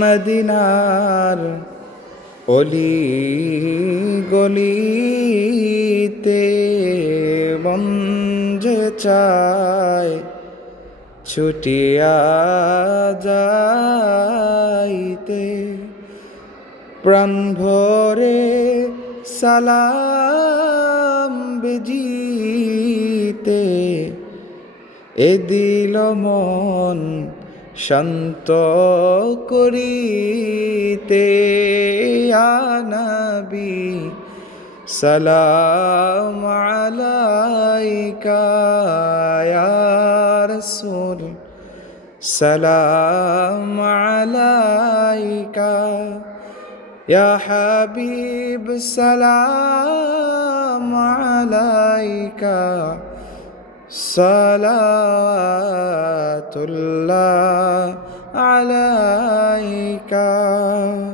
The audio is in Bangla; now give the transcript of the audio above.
মদিনার অলি গলিতে মন যে চায় ছুটিয়া যাইতে, প্রাণ ভরে সালাম বেজিতে এ দিল মন শান্ত করিতে। ইয়া নবী সালাম আলাইকা, ইয়া রাসূল সালাম আলাইকা, ইয়া হাবিব সালাম আলাইকা, সালাতুল্লাহ আলাইকা।